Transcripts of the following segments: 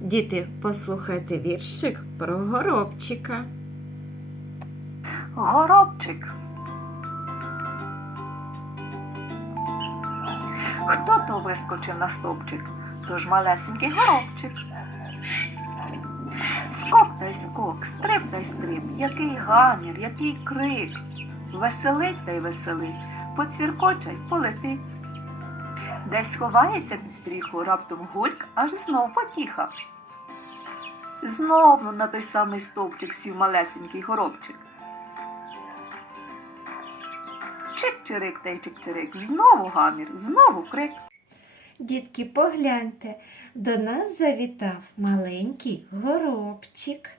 Діти, послухайте віршик про горобчика. Горобчик. Хто то вискочив на стовпчик? Тож малесенький горобчик. Скок та й скок, стрип та й стрип, який гамір, який крик. Веселить та й веселить, поцвіркоче й полетить. Десь ховається під стріху, раптом гульк, аж знов потіха. Знову на той самий стовпчик сів малесенький горобчик. Чик-чирик та й чик-чирик, знову гамір, знову крик. Дітки, погляньте, до нас завітав маленький горобчик.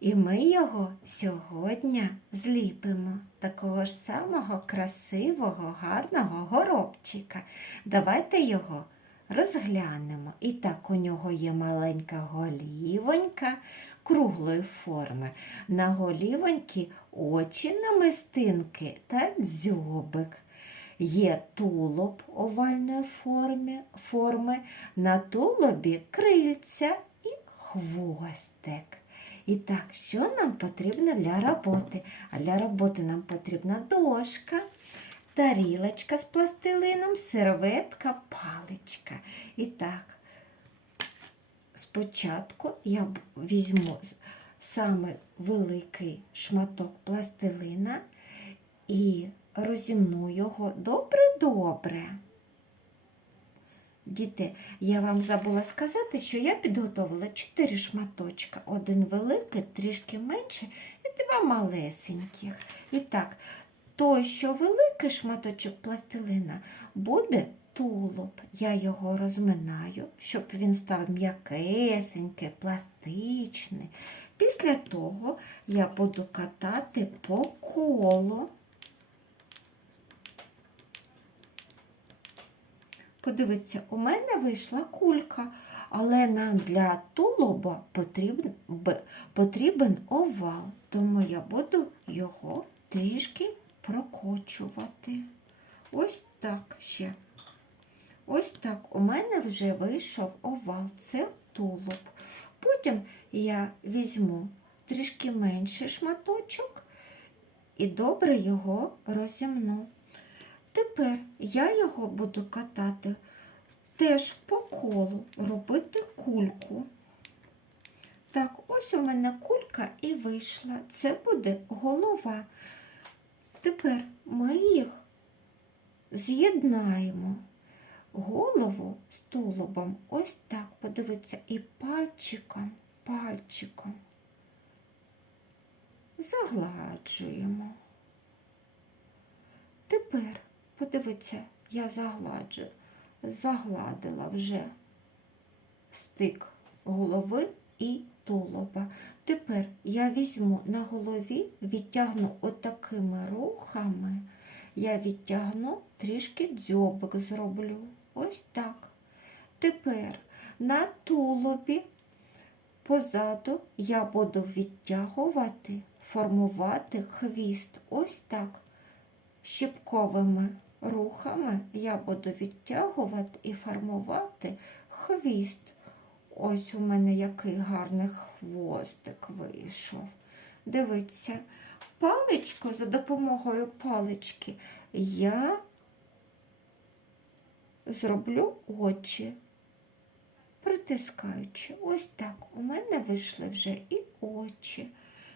І ми його сьогодні зліпимо такого ж самого красивого, гарного горобчика. Давайте його розглянемо. І так у нього є маленька голівонька круглої форми. На голівоньки очі намистинки та дзьобик. Є тулуб овальної форми, форми, на тулубі крильця і хвостик. І так, що нам потрібно для роботи? А для роботи нам потрібна дошка, тарілочка з пластилином, серветка, паличка. І так, спочатку я візьму саме великий шматок пластилина і розімну його добре-добре. Діти, я вам забула сказати, що я підготовила 4 шматочка. Один великий, трішки менше і два малесеньких. І так, той, що великий шматочок пластилина, буде тулуб. Я його розминаю, щоб він став м'якесенький, пластичний. Після того я буду катати по колу. Подивіться, у мене вийшла кулька, але нам для тулуба потрібен, потрібен овал, тому я буду його трішки прокочувати. Ось так ще. Ось так у мене вже вийшов овал, це тулуб. Потім я візьму трішки менший шматочок і добре його розімну. Тепер я його буду катати теж по колу, робити кульку. Так, ось у мене кулька і вийшла. Це буде голова. Тепер ми їх з'єднаємо. Голову з тулубом ось так, подивіться, і пальчиком, пальчиком загладжуємо. Тепер, подивіться, я загладжу, загладила вже стик голови і тулуба. Тепер я візьму на голові, відтягну отакими рухами, я відтягну трішки дзьобик зроблю. Ось так. Тепер на тулубі позаду я буду відтягувати, формувати хвіст. Ось так щіпковими рухами я буду відтягувати і формувати хвіст. Ось у мене який гарний хвостик вийшов. Дивіться, паличку за допомогою палички я зроблю очі, притискаючи. Ось так. У мене вийшли вже і очі.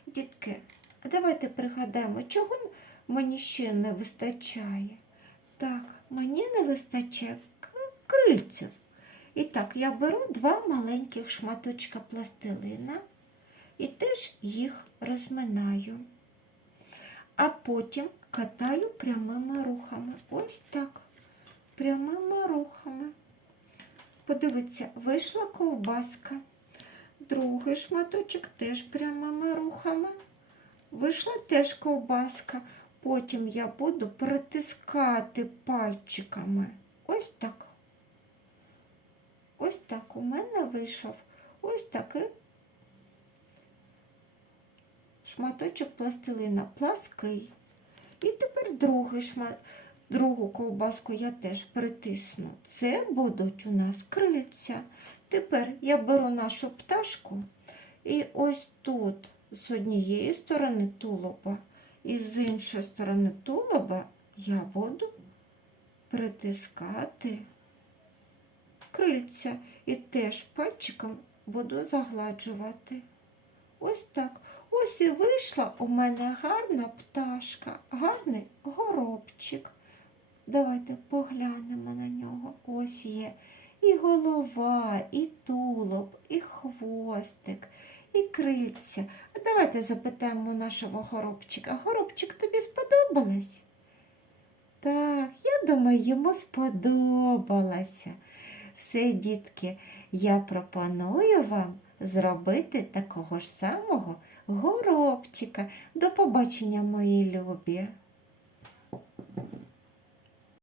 Дітки, давайте пригадаємо, чого мені ще не вистачає. Так, мені не вистачає крильців. І так, я беру два маленьких шматочка пластилина і теж їх розминаю. А потім катаю прямими рухами. Ось так. Прямими рухами. Подивіться, вийшла ковбаска. Другий шматочок теж прямими рухами. Вийшла теж ковбаска. Потім я буду притискати пальчиками. Ось так. Ось так у мене вийшов ось такий шматочок пластилина плаский. І тепер другий шма... другу ковбаску я теж притисну. Це будуть у нас крильця. Тепер я беру нашу пташку і ось тут з однієї сторони тулуба і з іншої сторони тулуба я буду притискати крильця і теж пальчиком буду загладжувати. Ось так. Ось і вийшла у мене гарна пташка, гарний горобчик. Давайте поглянемо на нього. Ось є і голова, і тулуб, і хвостик, і крильця. Давайте запитаємо нашого горобчика. Горобчик, тобі сподобалось? Так, я думаю, йому сподобалося. Все, дітки, я пропоную вам зробити такого ж самого горобчика. До побачення, мої любі.